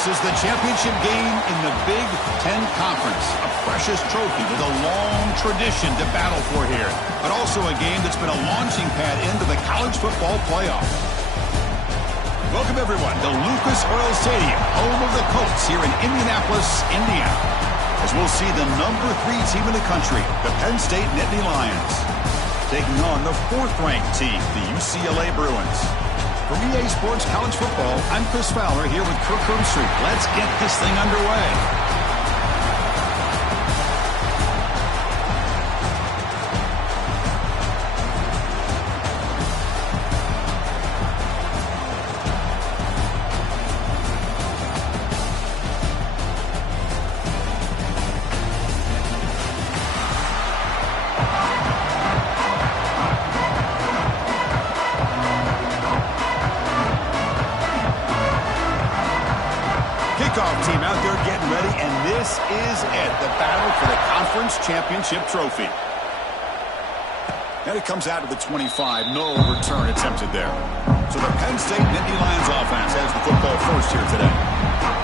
This is the championship game in the Big Ten Conference. A precious trophy with a long tradition to battle for here. But also a game that's been a launching pad into the college football playoff. Welcome, everyone, to Lucas Oil Stadium, home of the Colts here in Indianapolis, Indiana. As we'll see the number 3 team in the country, the Penn State Nittany Lions, taking on the 4th-ranked team, the UCLA Bruins. From EA Sports College Football, I'm Chris Fowler here with Kirk Herbstreit. Let's get this thing underway. Kickoff team out there getting ready, and this is it, the battle for the conference championship trophy. And it comes out of the 25, no return attempted there. So the Penn State Nittany Lions offense has the football first here today.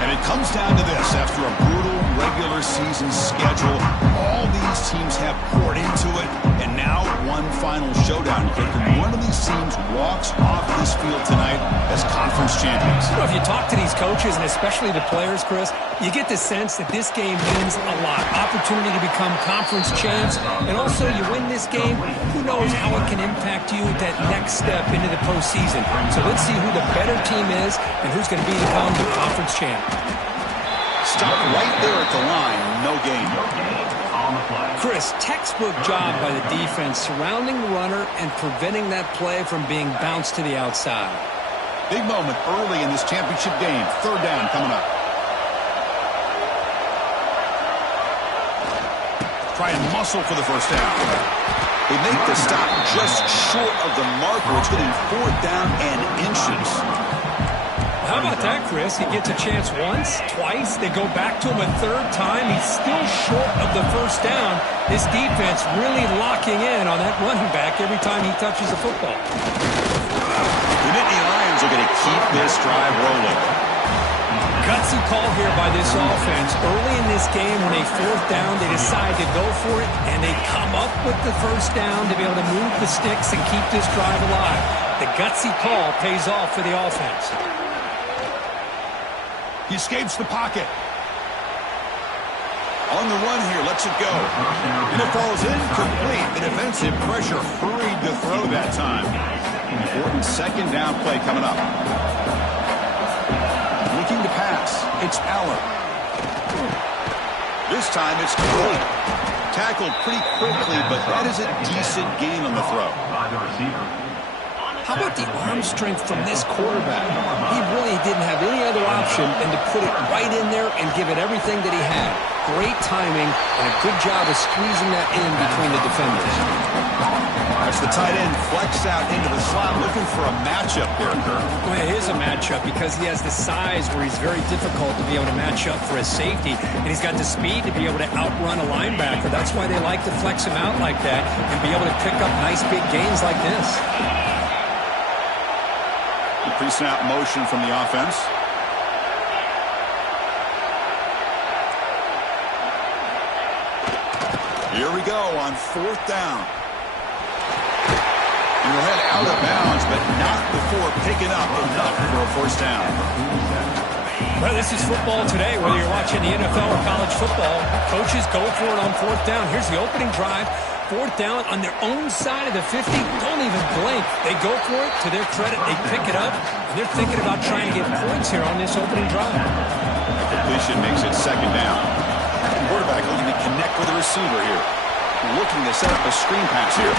And it comes down to this. After a brutal regular season schedule, all these teams have poured into it, and now one final showdown. And one of these teams walks off this field tonight as conference champions. You know, if you talk to these coaches, and especially the players, Chris, you get the sense that this game means a lot. Opportunity to become conference champs, and also you win this game, who knows how it can impact you at that next step into the postseason. So let's see who the better team is and who's going to become the conference champ. Stop right there at the line, no gain. Chris, textbook job by the defense surrounding the runner and preventing that play from being bounced to the outside. Big moment early in this championship game. 3rd down coming up. Try and muscle for the first down. They make the stop just short of the marker. It's getting 4th down and inches. How about that, Chris? He gets a chance once, twice. They go back to him a 3rd time. He's still short of the first down. This defense really locking in on that running back every time he touches the football. The Nittany Lions are going to keep this drive rolling. Gutsy call here by this offense. Early in this game, when they 4th down, they decide to go for it, and they come up with the first down to be able to move the sticks and keep this drive alive. The gutsy call pays off for the offense. He escapes the pocket. On the run here, lets it go. And it falls incomplete. The defensive pressure hurried to throw that time. Important 2nd down play coming up. Looking to pass. It's Allen. This time it's complete. Tackled pretty quickly, but that is a decent gain on the throw. How about the arm strength from this quarterback? He really didn't have any other option than to put it right in there and give it everything that he had. Great timing and a good job of squeezing that in between the defenders. As the tight end flexed out into the slot, looking for a matchup there, Kirk. Well, it is a matchup because he has the size where he's very difficult to be able to match up for his safety, and he's got the speed to be able to outrun a linebacker. That's why they like to flex him out like that and be able to pick up nice big gains like this. Pre-snap motion from the offense. Here we go on 4th down. And we'll head out of bounds, but not before picking up enough for a 1st down. Well, this is football today, whether you're watching the NFL or college football. Coaches go for it on 4th down. Here's the opening drive. 4th down on their own side of the 50. Don't even blink. They go for it. To their credit, they pick it up. And they're thinking about trying to get points here on this opening drive. Completion makes it 2nd down. Quarterback looking to connect with the receiver here. Looking to set up a screen pass here.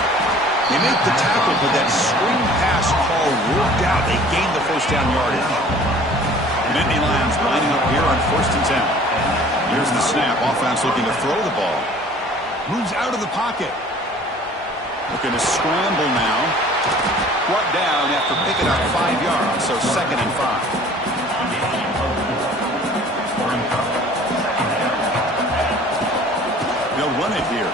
They make the tackle, but that screen pass call worked out. They gained the 1st down yardage. Nittany Lions lining up here on 1st and 10. Here's the snap. Offense looking to throw the ball. Moves out of the pocket. Looking to scramble now. Brought down after picking up 5 yards, so 2nd and 5. They'll run it here.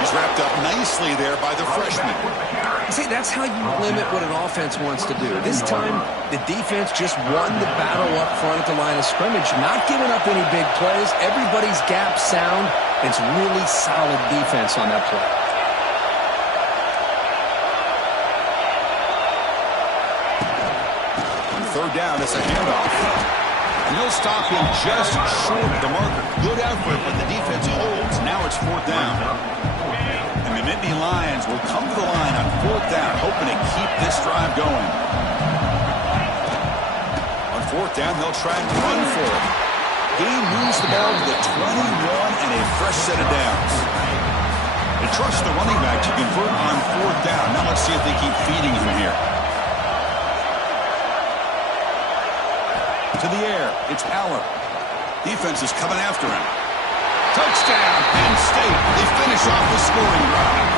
He's wrapped up nicely there by the freshman. See, that's how you limit what an offense wants to do. This time, the defense just won the battle up front at the line of scrimmage, not giving up any big plays. Everybody's gap sound. It's really solid defense on that play. On third down, it's a handoff. And he'll stop him just short of the marker. Good effort, but the defense holds. Now it's fourth down. And the Nittany Lions will come to the line on fourth down, hoping to keep this drive going. On fourth down, they'll try and run for it. Gain moves the ball to the 21 and a fresh set of downs. They trust the running back to convert on fourth down. Now let's see if they keep feeding him here. To the air, it's Allen. Defense is coming after him. Touchdown, Penn State. They finish off the scoring drive.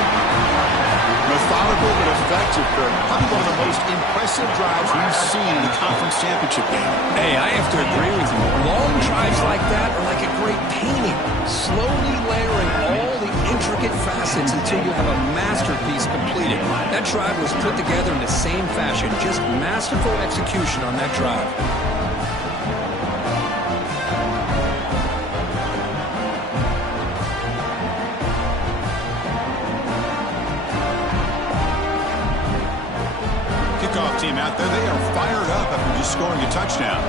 Methodical but effective, Kirk. Probably one of the most impressive drives we've seen in the conference championship game. Hey, I have to agree with you. Long drives like that are like a great painting. Slowly layering all the intricate facets until you have a masterpiece completed. That drive was put together in the same fashion. Just masterful execution on that drive. Team out there, they are fired up after just scoring a touchdown.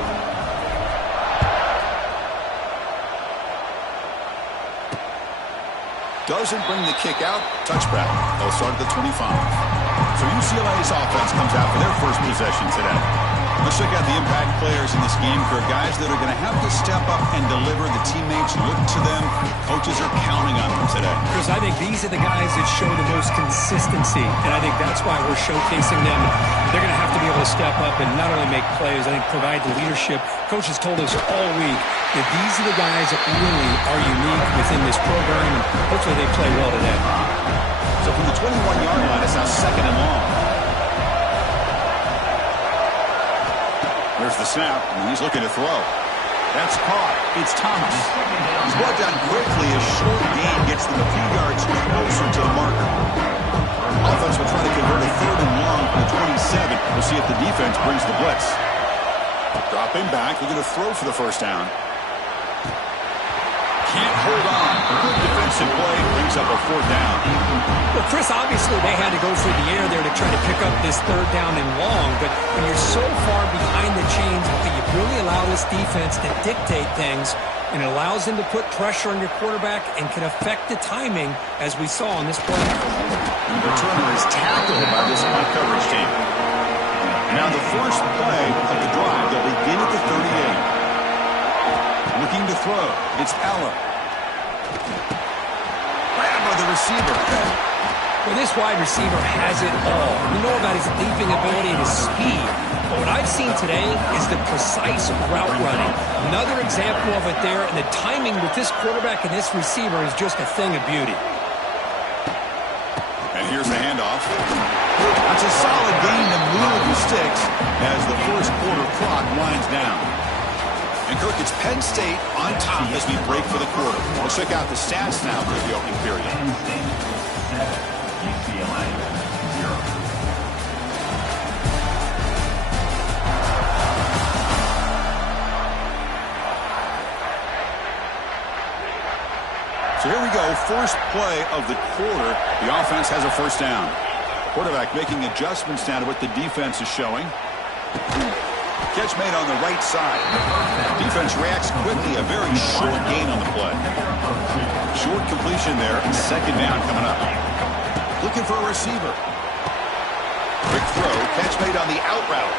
Doesn't bring the kick out. Touchback. They'll start at the 25. So UCLA's offense comes out for their first possession today. Let's check out the impact players in this game, for guys that are going to have to step up and deliver. The teammates look to them. Coaches are counting on them today. Chris, I think these are the guys that show the most consistency, and I think that's why we're showcasing them. They're going to have to be able to step up and not only make plays, I think provide the leadership. Coaches told us all week that these are the guys that really are unique within this program, and hopefully they play well today. So from the 21-yard line, it's now second and long. There's the snap, and he's looking to throw. That's caught. It's Thomas. He's brought down quickly. A short gain gets them a few yards closer to the marker. Offense will try to convert a third and long from the 27. We'll see if the defense brings the blitz. Dropping back. They're going to throw for the first down. Can't hold on. Good defensive play. Brings up a fourth down. Well, Chris, obviously they had to go for the air there to try to pick up this third down and long, but when you're so far behind the chains, you really allow this defense to dictate things, and it allows them to put pressure on your quarterback and can affect the timing, as we saw on this play. The returner is tackled by this high coverage team. Now the first play of the drive, they'll begin at the 38. Looking to throw. It's Allen. Grabbed by the receiver. Well, this wide receiver has it all. We know about his leaping ability and his speed. But what I've seen today is the precise route running. Another example of it there, and the timing with this quarterback and this receiver is just a thing of beauty. And here's the handoff. That's a solid gain to move the sticks as the first quarter clock winds down. And Kirk, it's Penn State on top as we break for the quarter. We'll check out the stats now for the opening period. So here we go, first play of the quarter. The offense has a first down. Quarterback making adjustments now to what the defense is showing. Catch made on the right side. Defense reacts quickly. A very short gain on the play. Short completion there. Second down coming up. Looking for a receiver. Quick throw. Catch made on the out route.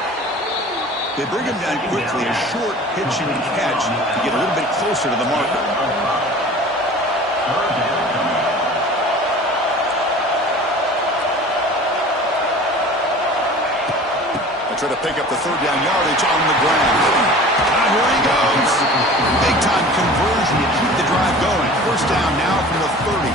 They bring him down quickly. A short pitch and catch to get a little bit closer to the marker. Try to pick up the third down yardage on the ground. And here he goes. Big time conversion to keep the drive going. First down now from the 30.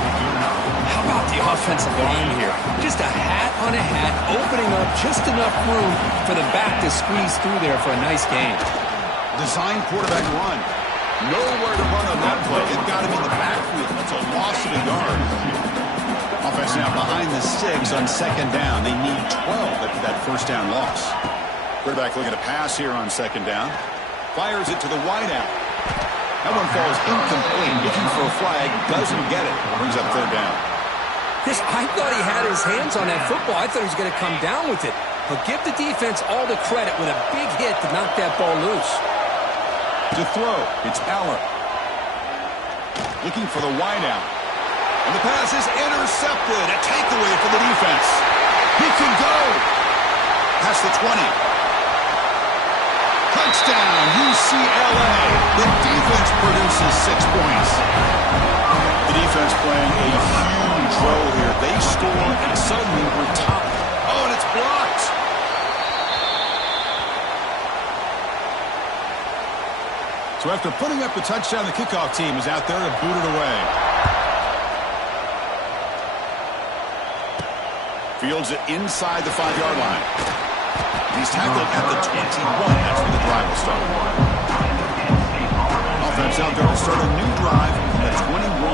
How about the offensive line here? Just a hat on a hat, opening up just enough room for the back to squeeze through there for a nice gain. Design quarterback run. Nowhere to run on that play. It got him in the backfield. That's a loss of a yard. offense now behind the 6 on second down. They need 12 after that first down loss. Quarterback looking to pass here on second down. Fires it to the wideout. That one falls incomplete. Looking for a flag. Doesn't get it. Brings up third down. Chris, I thought he had his hands on that football. I thought he was going to come down with it. But give the defense all the credit with a big hit to knock that ball loose. To throw, it's Aller. Looking for the wideout. And the pass is intercepted. A takeaway for the defense. He can go. Past the 20. Touchdown, UCLA. The defense produces 6 points. The defense playing a huge role here. They score, and suddenly we're top. Oh, and it's blocked. So after putting up the touchdown, the kickoff team is out there to boot it away. Fields it inside the 5-yard line. He's tackled at the 21. That's where the drive will start. Offense out there will start a new drive at 21.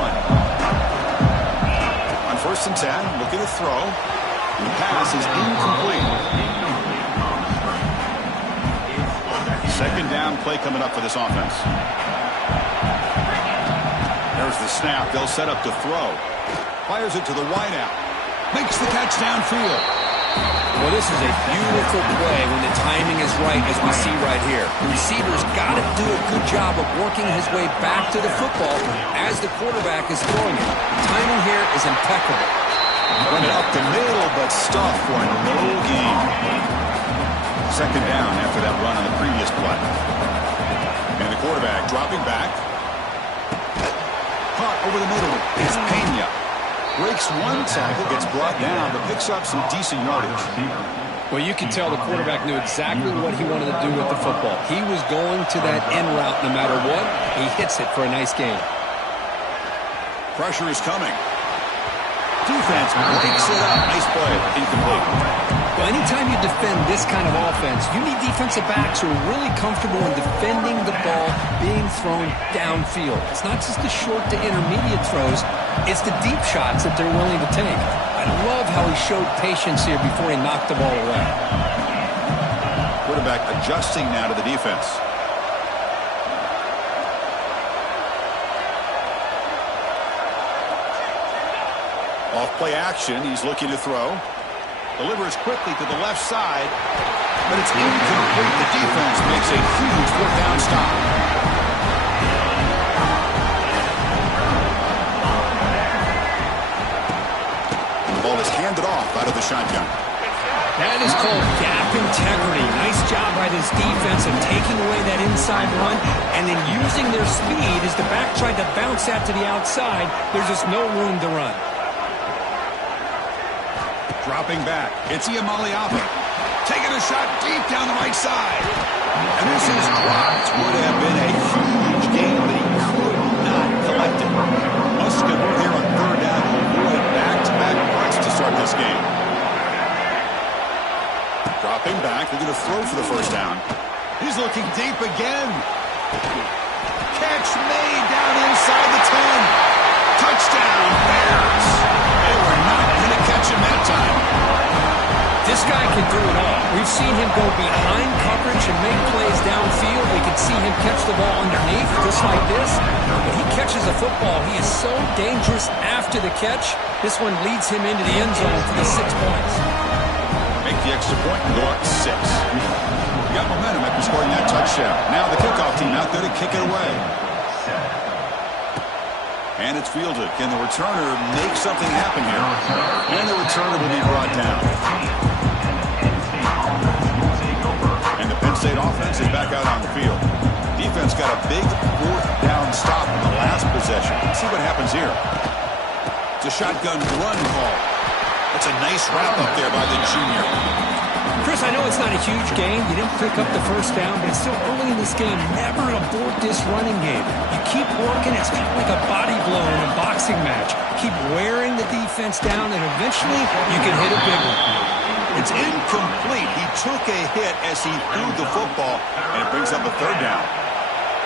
On 1st and 10, looking to throw. And the pass is incomplete. Second down play coming up for this offense. There's the snap. They'll set up to throw. Fires it to the wideout. Makes the catch downfield. Well, this is a beautiful play when the timing is right, as we see right here. The receiver's got to do a good job of working his way back to the football as the quarterback is throwing it. The timing here is impeccable. Run it up the middle, but stuff for no gain. Second down after that run on the previous play. And the quarterback dropping back. Caught over the middle is Pena. Breaks one tackle, gets brought down, but picks up some decent yardage. Well, you can tell the quarterback knew exactly what he wanted to do with the football. He was going to that end route no matter what. He hits it for a nice gain. Pressure is coming. Defense breaks it up. Nice play. Incomplete. Well, anytime you defend this kind of offense, you need defensive backs who are really comfortable in defending the ball being thrown downfield. It's not just the short to intermediate throws. It's the deep shots that they're willing to take. I love how he showed patience here before he knocked the ball away. Quarterback adjusting now to the defense. Off play action. He's looking to throw. Delivers quickly to the left side. But it's incomplete. The defense makes a huge 4th down stop. The ball is handed off out of the shotgun. That is called gap integrity. Nice job by this defense of taking away that inside run and then using their speed as the back tried to bounce that to the outside. There's just no room to run. Dropping back. It's Iamaleava. Taking a shot deep down the right side. And this is dropped. Would have been a huge game, but he could not collect it. Must have been here on 3rd down to avoid back-to-back punts to start this game. Dropping back. They're going to throw for the 1st down. He's looking deep again. Catch made down inside the 10. Touchdown, Bears. They were not going to catch him that time. This guy can do it all. We've seen him go behind coverage and make plays downfield. We can see him catch the ball underneath, just like this. When he catches a football, he is so dangerous after the catch. This one leads him into the end zone for the 6 points. Make the extra point and go up 6. We got momentum after scoring that touchdown. Now the kickoff team out there to kick it away. And it's fielded. Can the returner make something happen here? And the returner will be brought down. And the Penn State offense is back out on the field. Defense got a big 4th down stop in the last possession. Let's see what happens here. It's a shotgun run call. That's a nice wrap up there by the junior. Chris, I know it's not a huge game. You didn't pick up the 1st down, but it's still early in this game. Never abort this running game. You keep working. It's kind of like a body blow in a boxing match. Keep wearing the defense down, and eventually you can hit a big one. It's incomplete. He took a hit as he threw the football, and it brings up a 3rd down.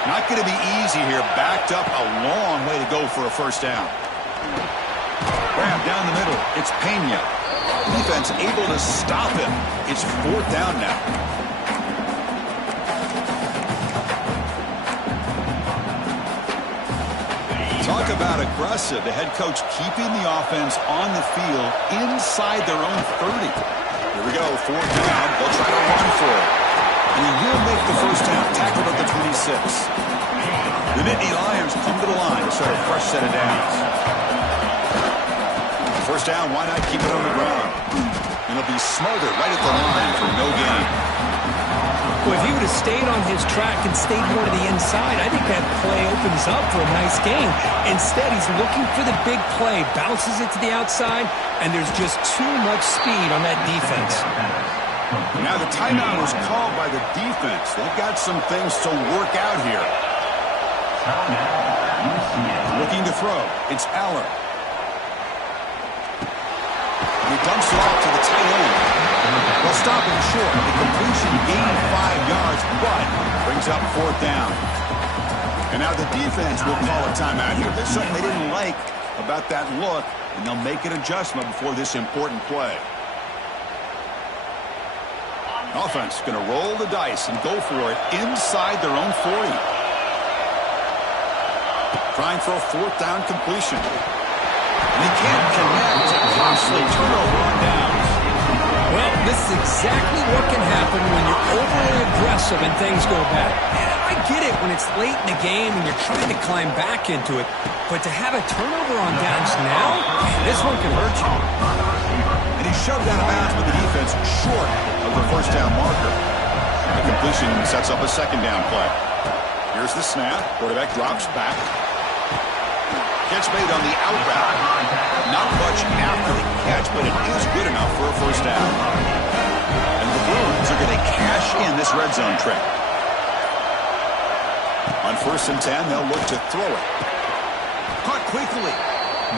Not going to be easy here. Backed up a long way to go for a 1st down. Grab down the middle. It's Pena. Defense able to stop him. It's 4th down now. Talk about aggressive. The head coach keeping the offense on the field inside their own 30. Here we go, 4th down. They'll try to run for it. And he will make the first down. Tackled at the 26. The Nittany Lions come to the line to start a fresh set of downs. First down, why not keep it on the ground? And it'll be smothered right at the line for no gain. Well, if he would have stayed on his track and stayed more to the inside, I think that play opens up for a nice game. Instead, he's looking for the big play, bounces it to the outside, and there's just too much speed on that defense. Now the timeout was called by the defense. They've got some things to work out here. Looking to throw. It's Aller. He dumps it off to the tight end. They'll stop him short. The completion gained 5 yards, but brings up 4th down. And now the defense will call a timeout here. There's something they didn't like about that look, and they'll make an adjustment before this important play. Offense going to roll the dice and go for it inside their own 40. Trying for a 4th down completion. And he can't connect. A costly turnover on downs. Well, this is exactly what can happen when you're overly aggressive and things go bad. And I get it when it's late in the game and you're trying to climb back into it. But to have a turnover on downs now, this one can hurt you. And he shoved out of bounds with the defense short of the first down marker. The completion sets up a 2nd down play. Here's the snap. Quarterback drops back. Catch made on the out route. Not much after the catch, but it is good enough for a first down. And the Bruins are going to cash in this red zone trip. On 1st and 10, they'll look to throw it. Caught quickly.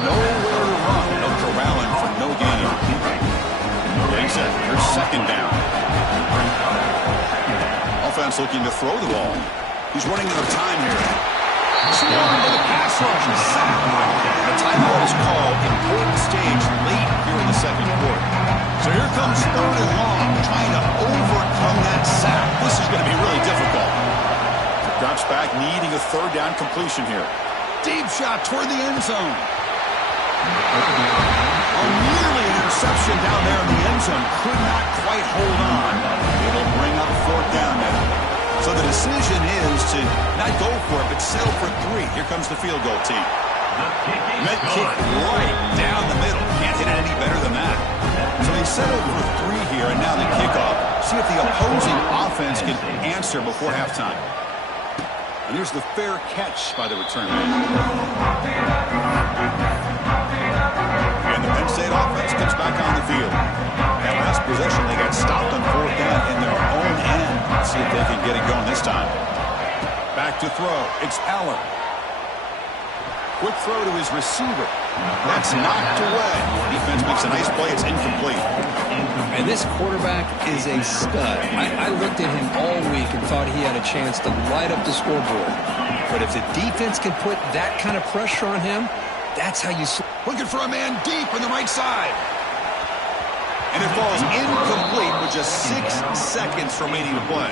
Nowhere to run. They'll corral him for no gain. Getting set. Here's 2nd down. Offense looking to throw the ball. He's running out of time here. Swarmed by the pass rush and sack. A timeout is called. Important stage late here in the 2nd quarter. So here comes 3rd and long, trying to overcome that sack. This is going to be really difficult. Drops back, needing a 3rd down completion here. Deep shot toward the end zone. Nearly an interception down there in the end zone. Could not quite hold on. It'll bring up 4th down now. So the decision is to not go for it, but settle for 3. Here comes the field goal team. Met kick right down the middle. Can't hit it any better than that. So they settled for 3 here, and now the kickoff. See if the opposing offense can answer before halftime. And here's the fair catch by the return man. And the Penn State offense gets back on the field. That last possession, they got stopped on 4th down in their own end. Let's see if they can get it going this time. Back to throw. It's Aller. Quick throw to his receiver. That's knocked away. Defense makes a nice play. It's incomplete. And this quarterback is a stud. I looked at him all week and thought he had a chance to light up the scoreboard. But if the defense can put that kind of pressure on him, that's how you... Looking for a man deep on the right side. And it falls incomplete with just 6 seconds remaining to play.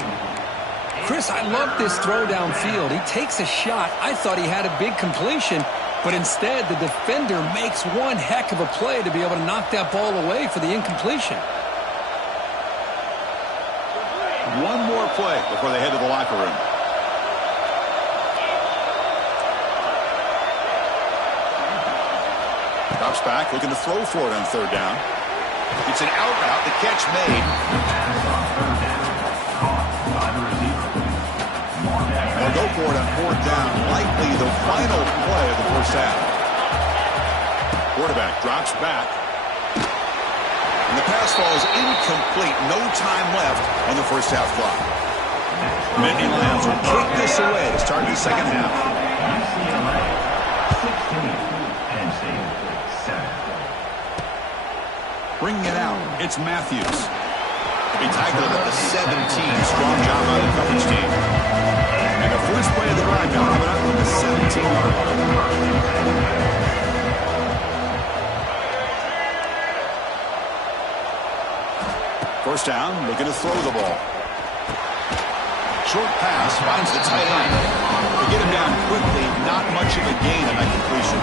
Chris, I love this throw downfield. He takes a shot. I thought he had a big completion, but instead the defender makes one heck of a play to be able to knock that ball away for the incompletion. One more play before they head to the locker room. Drops back, looking to throw for it on 3rd down. It's an out route. The catch made. They'll go for it on 4th down. Likely the final play of the first half. Quarterback drops back. And the pass falls incomplete. No time left on the first half clock. Nittany Lions will kick this away to start the 2nd half. Bringing it out, it's Matthews. He tackled at the 17. Strong job by the coverage team. And the first play of the drive now coming up with the 17-yard line. First down, looking to throw the ball. Short pass, finds the tight end. They get him down quickly, not much of a gain on that completion.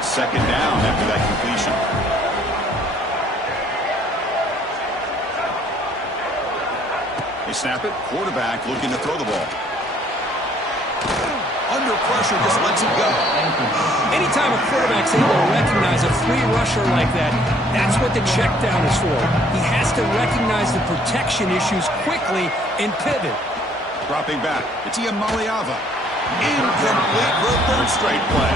Second down after that completion. They snap it, quarterback looking to throw the ball. Under pressure, just lets it go. Anytime a quarterback's able to recognize a free rusher like that, that's what the check down is for. He has to recognize the protection issues quickly and pivot. Dropping back, it's Iamaleava. Incomplete for a third straight play.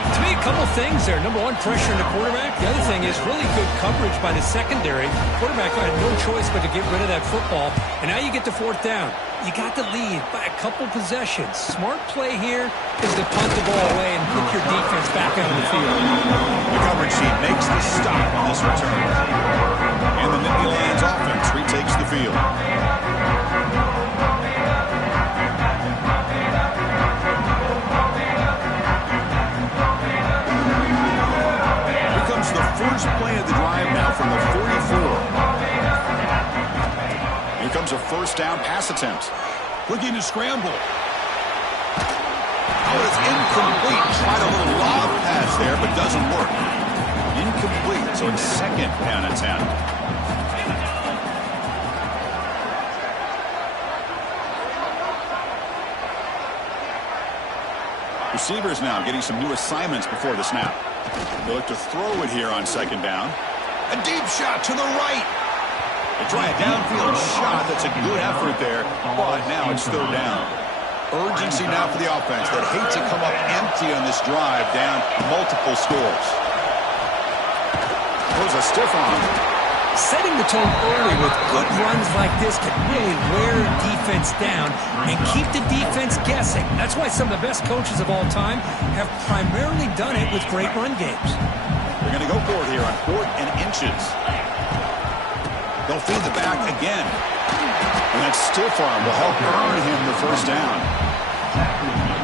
To me, a couple things there. Number one, pressure in the quarterback. The other thing is really good coverage by the secondary. Quarterback had no choice but to get rid of that football. And now you get to fourth down. You got the lead by a couple possessions. Smart play here is to punt the ball away and put your defense back out on the field. The coverage team makes the stop on this return. And the Nittany Lions offense retakes the field. The first play of the drive now from the 44. Here comes a first down pass attempt. Looking to scramble. Oh, it's incomplete. Tried a little lob pass there, but doesn't work. Incomplete, so it's second down attempt. Receivers now getting some new assignments before the snap. They look to throw it here on second down. A deep shot to the right. They try a downfield shot. That's a good effort there, but now it's third down. Urgency now for the offense that hate to come up empty on this drive, down multiple scores. Throws a stiff arm. Setting the tone early with good runs like this can really wear defense down and keep the defense guessing. That's why some of the best coaches of all time have primarily done it with great run games. They're going to go for it here on 4th and inches. They'll feed the back again. And that stiff arm will help earn him the first down.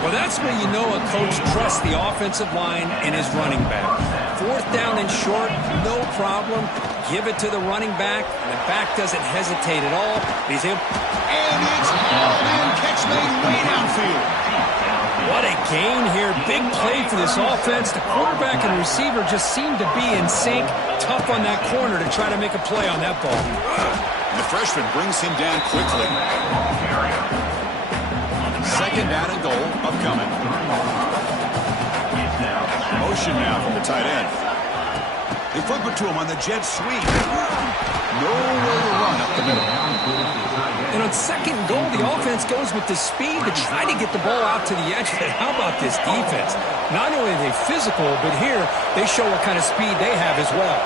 Well, that's when you know a coach trusts the offensive line and his running back. Fourth down and short, no problem. Give it to the running back. The back doesn't hesitate at all. He's in. And it's all in. Catch made way downfield. What a gain here. Big play for this offense. The quarterback and receiver just seem to be in sync. Tough on that corner to try to make a play on that ball. And the freshman brings him down quickly. Second down and goal upcoming. Motion now from the tight end. They flip it to him on the jet sweep. Nowhere to run up the middle. And on second goal, the offense goes with the speed to try to get the ball out to the edge. And how about this defense? Not only are they physical, but here they show what kind of speed they have as well.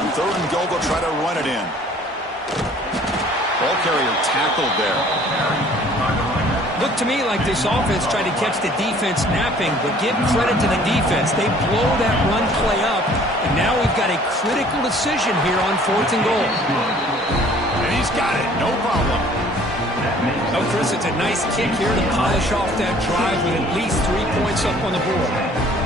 On third and goal, they'll try to run it in. Ball carrier tackled there. Looked to me like this offense tried to catch the defense napping, but give credit to the defense. They blow that run play up, and now we've got a critical decision here on 4th and goal. And he's got it, no problem. Oh, Chris, it's a nice kick here to polish off that drive with at least 3 points up on the board.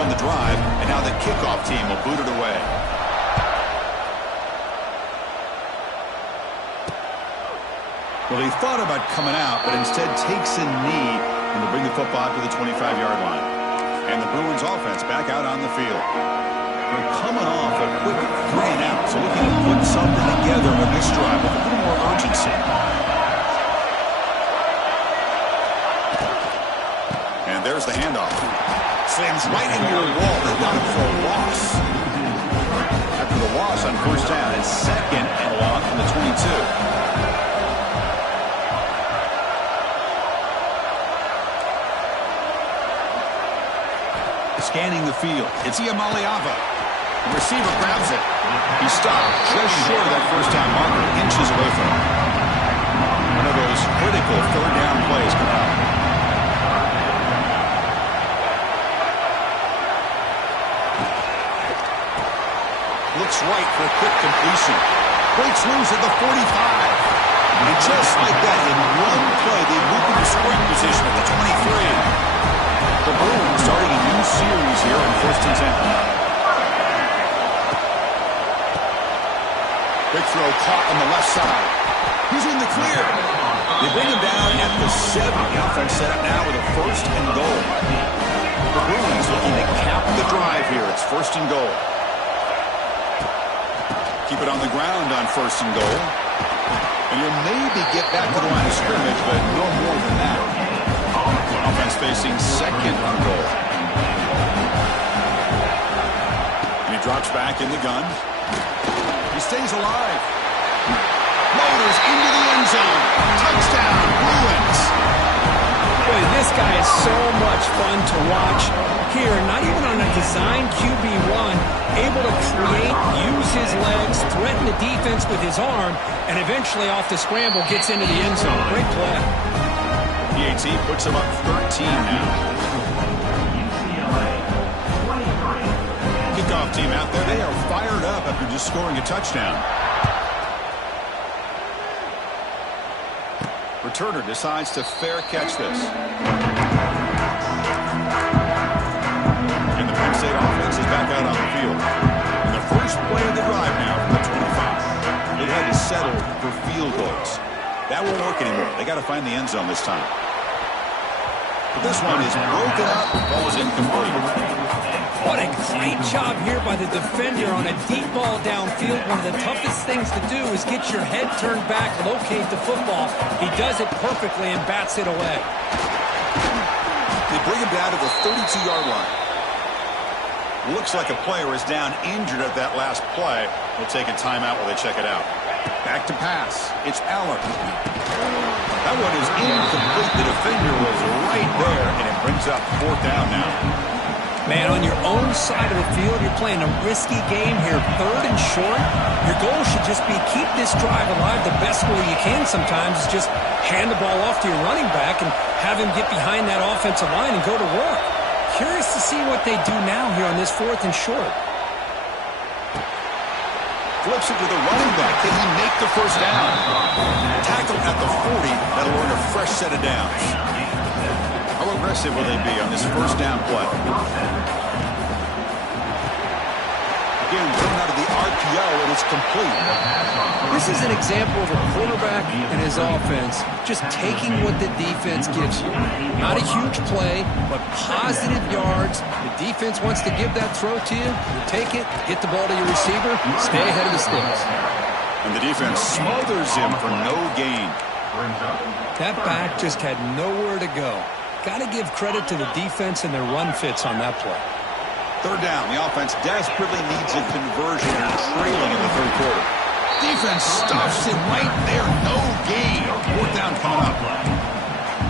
On the drive, and now the kickoff team will boot it away. Well, he thought about coming out, but instead takes a knee and will bring the football to the 25-yard line. And the Bruins offense back out on the field. They're coming off a quick 3 and out, so looking to put something together on this drive with a little more urgency. And there's the handoff. Slams right into your wall. They got him for a loss. After the loss on first down, it's second and long from the 22. Scanning the field. It's Iamaleava. The receiver grabs it. He stopped just short of that first down marker, inches away from him. One of those critical third down plays come out. right for a quick completion. Breaks loose at the 45. And just like that, in one play, they move into scoring position at the 23. The Bruins starting a new series here on 1st and 10. Big throw caught on the left side. He's in the clear. They bring him down at the 7. The offense set up now with a 1st and goal. The Bruins looking to cap the drive here. It's 1st and goal. Keep it on the ground on 1st and goal. And you'll maybe get back to the line of scrimmage, but no more than that. Offense facing 2nd and goal. And he drops back in the gun. He stays alive. Motors into the end zone. Touchdown, Bruins. Boy, this guy is so much fun to watch. Here, not even on a design QB run, able to create, use his legs, threaten the defense with his arm, and eventually off the scramble gets into the end zone. Great play. PAT puts him up 13 now. Kickoff team out there. They are fired up after just scoring a touchdown. Returner decides to fair catch this. And the Penn State offense is back out on the field. And the first play of the drive now from the 25. They had to settle for field goals. That won't work anymore. They got to find the end zone this time. But this one is broken up. Ball is incomplete. What a great job here by the defender on a deep ball downfield. One of the toughest things to do is get your head turned back, locate the football. He does it perfectly and bats it away. They bring him down to the 32-yard line. Looks like a player is down injured at that last play. We'll take a timeout while they check it out. Back to pass. It's Allen. That one is incomplete. The defender was right there, and it brings up 4th down now. Man, on your own side of the field, you're playing a risky game here. 3rd and short. Your goal should just be keep this drive alive the best way you can sometimes is just hand the ball off to your running back and have him get behind that offensive line and go to work. Curious to see what they do now here on this 4th and short. Flips it to the running back. Can he make the first down? Tackle at the 40. That'll earn a fresh set of downs. How aggressive will they be on this first down play? Again, thrown out of the RPO, and it's complete. This is an example of a quarterback and his offense just taking what the defense gives you. Not a huge play, but positive yards. The defense wants to give that throw to you. You take it, get the ball to your receiver, stay ahead of the sticks. And the defense smothers him for no gain. That back just had nowhere to go. Got to give credit to the defense and their run fits on that play. 3rd down. The offense desperately needs a conversion and trailing in the 3rd quarter. Defense stuffs it right there. No gain. 4th down coming up.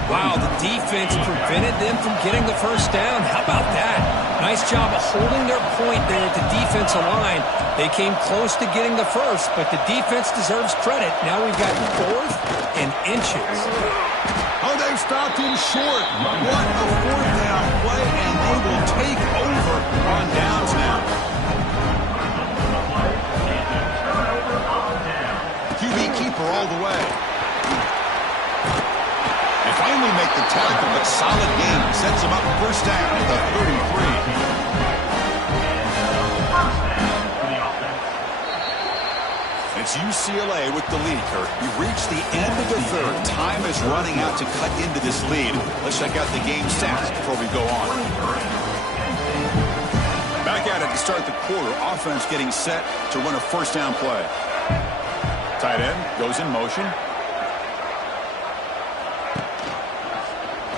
Wow, the defense prevented them from getting the first down. How about that? Nice job of holding their point there at the defensive line. They came close to getting the first, but the defense deserves credit. Now we've got 4th and inches. Oh, they've stopped him short. What a 4th down play, and they will take over on downs now. QB keeper all the way. They finally make the tackle, but solid gain. Sets him up 1st down at the 33. It's UCLA with the lead, Kurt. We've reached the end of the 3rd. Time is running out to cut into this lead. Let's check out the game stats before we go on. Back at it to start the quarter. Offense getting set to run a 1st down play. Tight end goes in motion.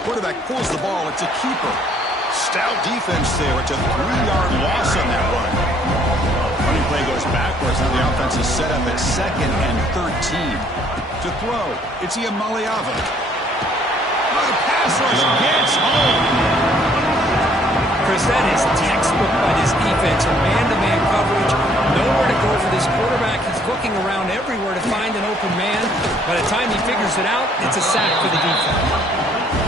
Quarterback pulls the ball. It's a keeper. Stout defense there. It's a 3-yard loss on that run. Running play goes backwards. Now the offense is set up at 2nd and 13. To throw, it's Iamaleava. The pass rush gets home. Chris, that is textbook by this defense. A man-to-man coverage. Nowhere to go for this quarterback. He's looking around everywhere to find an open man. By the time he figures it out, it's a sack for the defense.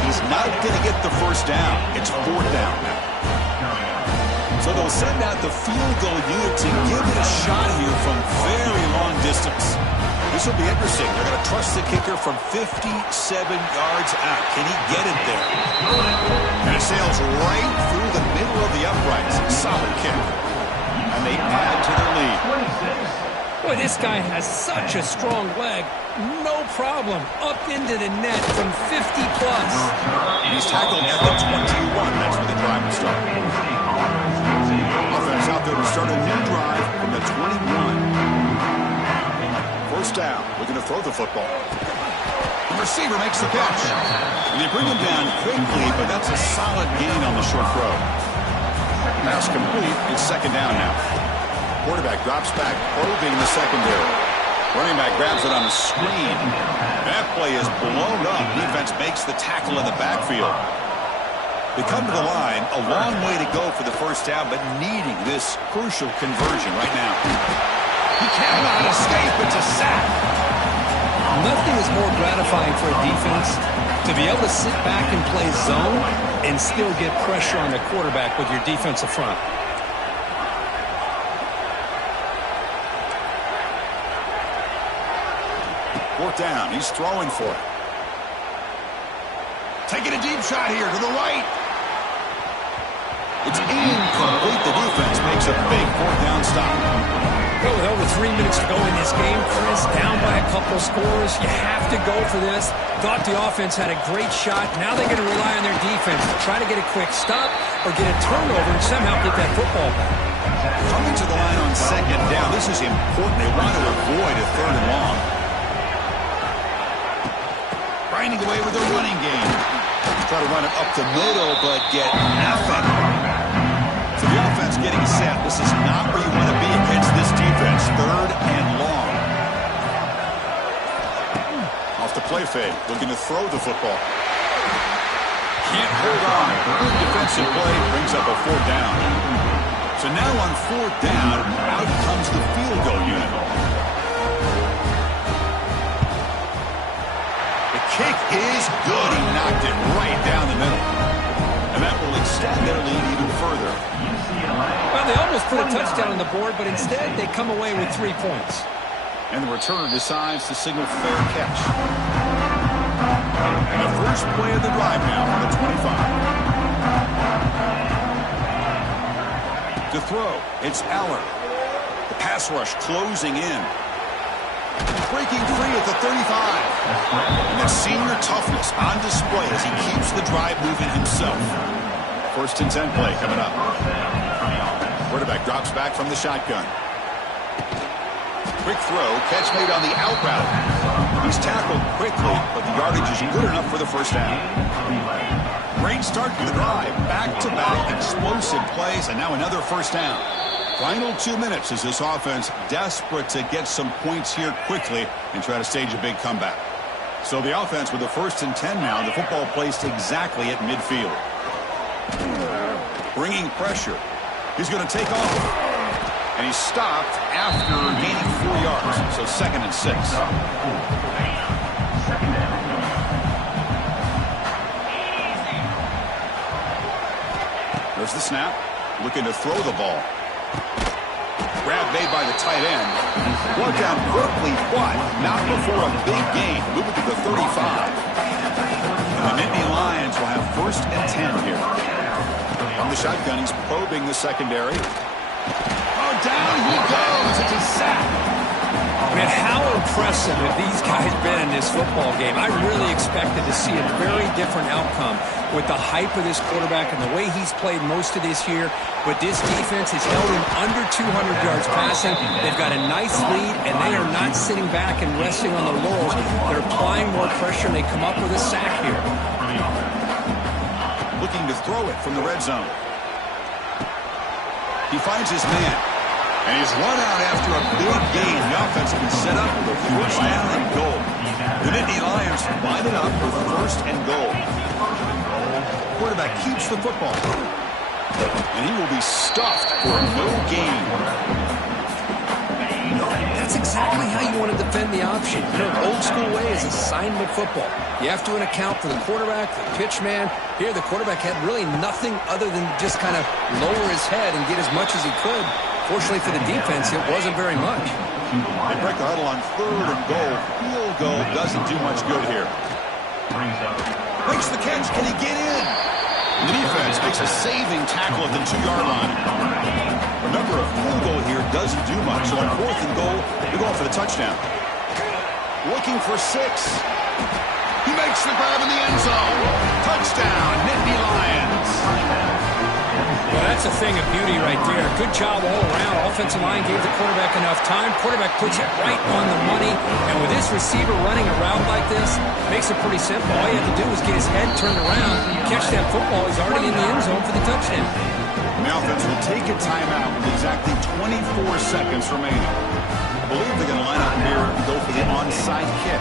He's not going to get the first down. It's 4th down now. So they'll send out the field goal unit to give it a shot here from very long distance. This will be interesting. They're going to trust the kicker from 57 yards out. Can he get it there? And it sails right through the middle of the uprights. Solid kick. And they add to their lead. Boy, this guy has such a strong leg. No problem. Up into the net from 50-plus. He's tackled at the 21. That's where the drive will start. Offense out there to start a new drive from the 21. First down, looking to throw the football. The receiver makes the catch. And they bring him down quickly, but that's a solid gain on the short throw. Pass complete. It's second down now. Quarterback drops back, probing the secondary. Running back grabs it on the screen. That play is blown up. Defense makes the tackle in the backfield. They come to the line, a long way to go for the first down, but needing this crucial conversion right now. He cannot escape. It's a sack. Nothing is more gratifying for a defense to be able to sit back and play zone and still get pressure on the quarterback with your defensive front. Fourth down. He's throwing for it. Taking a deep shot here to the right. It's incomplete. The defense makes a big fourth down stop. With over 3 minutes to go in this game, Chris, down by a couple scores, you have to go for this. Thought the offense had a great shot. Now they're going to rely on their defense to try to get a quick stop or get a turnover and somehow get that football back. Coming to the line on second down, this is important. They want to avoid a third and long. Grinding away with a running game. Try to run it up the middle, but get nothing. So the offense getting set. This is not where you want to be against this defense. Third and long. Off the play fake. Looking to throw the football. Can't hold on. Good defensive play. Brings up a fourth down. So now on fourth down, out comes the field goal unit. The kick is good. He knocked it right down the middle. And that will extend their lead even further. Well, they almost put a touchdown on the board, but instead they come away with 3 points. And the returner decides to signal fair catch. And the first play of the drive now from the 25. To throw, it's Aller. The pass rush closing in. Breaking free at the 35. And the senior toughness on display as he keeps the drive moving himself. First and 10 play coming up. Quarterback drops back from the shotgun. Quick throw, catch made on the out route. He's tackled quickly, but the yardage is good enough for the first down. Great start to the drive. Back-to-back explosive plays, and now another first down. Final 2 minutes as this offense desperate to get some points here quickly and try to stage a big comeback. So the offense with the first and 10 now, the football placed exactly at midfield. Bringing pressure. He's going to take off. And he's stopped after gaining 4 yards. So second and 6. There's the snap. Looking to throw the ball. Grab made by the tight end. Brought down quickly, but not before a big gain. Moving to the 35. And the Nittany Lions will have first and 10 here. From the shotgun, he's probing the secondary. Oh, down he goes. It's a sack. Man, how impressive have these guys been in this football game? I really expected to see a very different outcome with the hype of this quarterback and the way he's played most of this year. But this defense has held him under 200 yards passing. They've got a nice lead, and they are not sitting back and resting on their laurels. They're applying more pressure, and they come up with a sack here. Looking to throw it from the red zone. He finds his man. And he's run out after a big gain. The offense can set up with a first down and goal. The Nittany Lions line it up for first and goal. Quarterback keeps the football. And he will be stuffed for no gain. That's exactly how you want to defend the option. You know, the old school way is assignment football. You have to account for the quarterback, the pitch man. Here, the quarterback had really nothing other than just kind of lower his head and get as much as he could. Fortunately for the defense, it wasn't very much. They break the huddle on 3rd and goal. Field goal doesn't do much good here. Makes the catch. Can he get in? The defense makes a saving tackle at the 2-yard line. Remember, a field goal here doesn't do much. So on 4th and goal, they're going for the touchdown. Looking for 6. He makes the grab in the end zone. Touchdown, Nittany Lions. Well, that's a thing of beauty right there. Good job all around. Offensive line gave the quarterback enough time. Quarterback puts it right on the money. And with this receiver running a route like this, makes it pretty simple. All you have to do is get his head turned around, catch that football. He's already in the end zone for the touchdown. And the offense will take a timeout with exactly 24 seconds remaining. I believe they're going to line up here and go for the onside kick.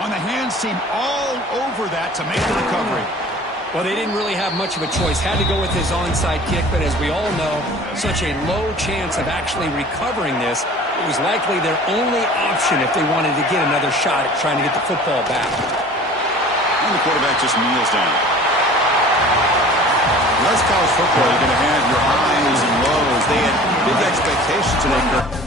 On the hands team all over that to make the recovery. Well, they didn't really have much of a choice. Had to go with his onside kick, but as we all know, such a low chance of actually recovering this. It was likely their only option if they wanted to get another shot at trying to get the football back. And the quarterback just kneels down. That's college football. You're going to have your highs and lows. They had big expectations today.